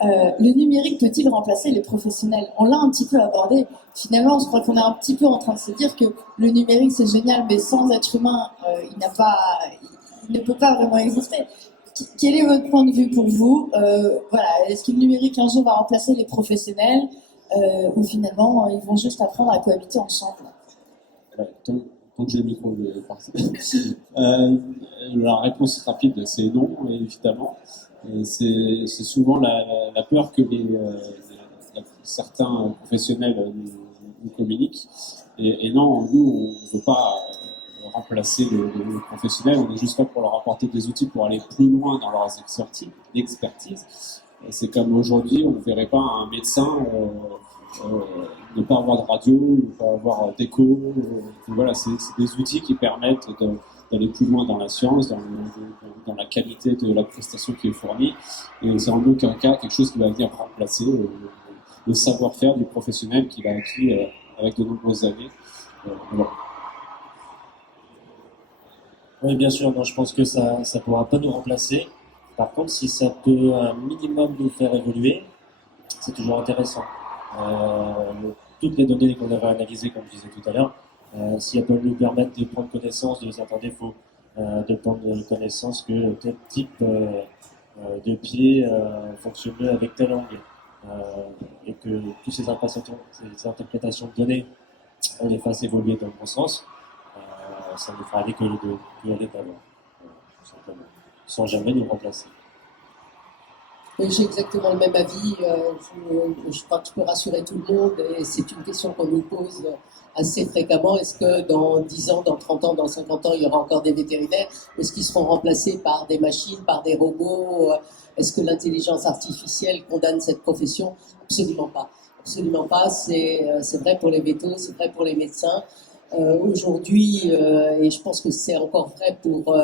Le numérique peut-il remplacer les professionnels? On l'a un petit peu abordé. Finalement, je crois qu'on est un petit peu en train de se dire que le numérique c'est génial, mais sans être humain, il ne peut pas vraiment exister. Quel est votre point de vue pour vous? Voilà, est-ce que le numérique un jour va remplacer les professionnels ou finalement ils vont juste apprendre à cohabiter ensemble? Ouais, tant que j'ai le micro, je vais passer. Euh, la réponse rapide, c'est non, évidemment. C'est souvent la peur que certains professionnels nous communiquent. Et non, nous, on ne veut pas remplacer les professionnels, on est juste là pour leur apporter des outils pour aller plus loin dans leurs expertises. C'est comme aujourd'hui, on ne verrait pas un médecin ne pas avoir de radio, ne pas avoir d'écho. Voilà, c'est des outils qui permettent d'aller plus loin dans la science, dans la qualité de la prestation qui est fournie. Et c'est en aucun cas quelque chose qui va venir remplacer le savoir-faire du professionnel qu'il a acquis avec de nombreuses années. Voilà. Oui, bien sûr. Non, je pense que ça ne pourra pas nous remplacer. Par contre, si ça peut un minimum nous faire évoluer, c'est toujours intéressant. Toutes les données qu'on avait analysées, comme je disais tout à l'heure, si elles peuvent nous permettre de prendre connaissance de certains défauts, de prendre connaissance que tel type de pied fonctionne mieux avec tel angle, et que toutes ces interprétations de données, on les fasse évoluer dans le bon sens, ça ne fera aller que aller d'avant, tout simplement, sans jamais nous remplacer. Oui, j'ai exactement le même avis. Je crois que je peux rassurer tout le monde et c'est une question qu'on nous pose assez fréquemment. Est-ce que dans 10 ans, dans 30 ans, dans 50 ans, il y aura encore des vétérinaires? Est-ce qu'ils seront remplacés par des machines, par des robots? Est-ce que l'intelligence artificielle condamne cette profession? Absolument pas. Absolument pas. C'est vrai pour les vétos, c'est vrai pour les médecins. Aujourd'hui, et je pense que c'est encore vrai pour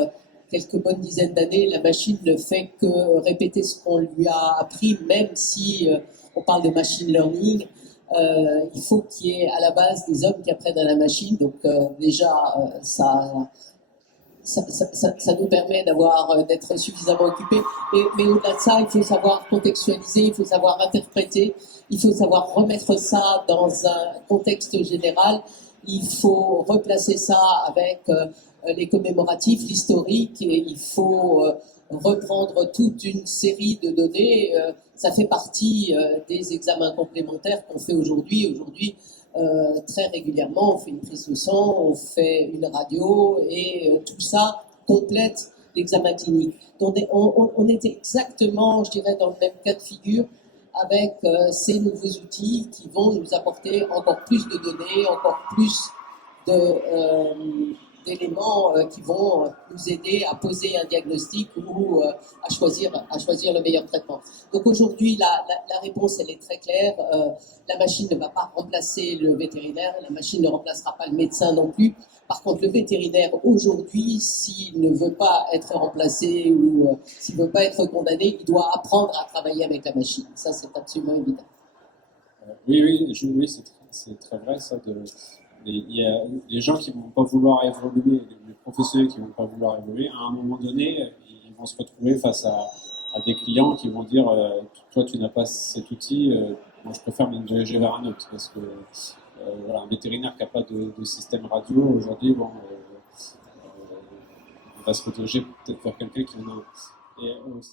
quelques bonnes dizaines d'années, la machine ne fait que répéter ce qu'on lui a appris, même si on parle de machine learning. Il faut qu'il y ait à la base des hommes qui apprennent à la machine. Donc déjà, ça nous permet d'être suffisamment occupés. Mais au-delà de ça, il faut savoir contextualiser, il faut savoir interpréter, il faut savoir remettre ça dans un contexte général. Il faut replacer ça avec les commémoratifs, l'historique, et il faut reprendre toute une série de données. Ça fait partie des examens complémentaires qu'on fait aujourd'hui. Aujourd'hui, très régulièrement, on fait une prise de sang, on fait une radio, et tout ça complète l'examen clinique. Donc on est exactement, je dirais, dans le même cas de figure avec ces nouveaux outils qui vont nous apporter encore plus de données, encore plus d'éléments qui vont nous aider à poser un diagnostic ou à choisir le meilleur traitement. Donc aujourd'hui, la réponse, elle est très claire. La machine ne va pas remplacer le vétérinaire, la machine ne remplacera pas le médecin non plus. Par contre, le vétérinaire, aujourd'hui, s'il ne veut pas être remplacé ou s'il ne veut pas être condamné, il doit apprendre à travailler avec la machine. Ça, c'est absolument évident. Oui, c'est très vrai ça. Il y a les gens qui vont pas vouloir évoluer, les professionnels qui vont pas vouloir évoluer, à un moment donné, ils vont se retrouver face à des clients qui vont dire toi tu n'as pas cet outil, moi je préfère me diriger vers un autre parce que voilà, un vétérinaire qui n'a pas de système radio aujourd'hui, bon, on va se rediriger peut-être vers quelqu'un qui en a un. Et aussi